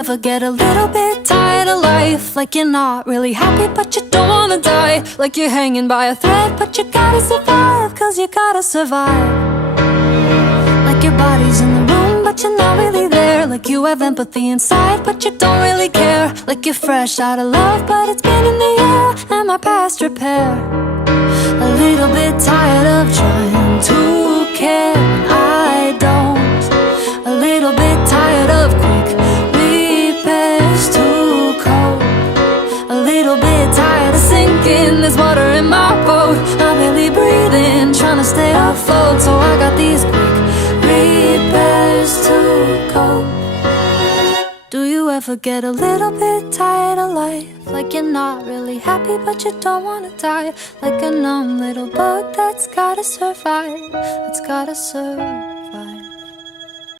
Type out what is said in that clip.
Ever get a little bit tired of life? Like you're not really happy but you don't wanna die. Like you're hanging by a thread but you gotta survive, cause you gotta survive. Like your body's in the room but you're not really there. Like you have empathy inside but you don't really care. Like you're fresh out of love but it's been in the air. Am I past repair? A little bit tired of trying to care, I don't. A little bit tired of quick repairs, too cold. A little bit tired of sinking, there's water in my boat. I'm barely breathing, trying to stay afloat. So I got these quick repairs, too cold. Do you ever get a little bit tired of life? Like you're not really happy but you don't wanna die. Like a numb little bug that's gotta survive, that's gotta survive.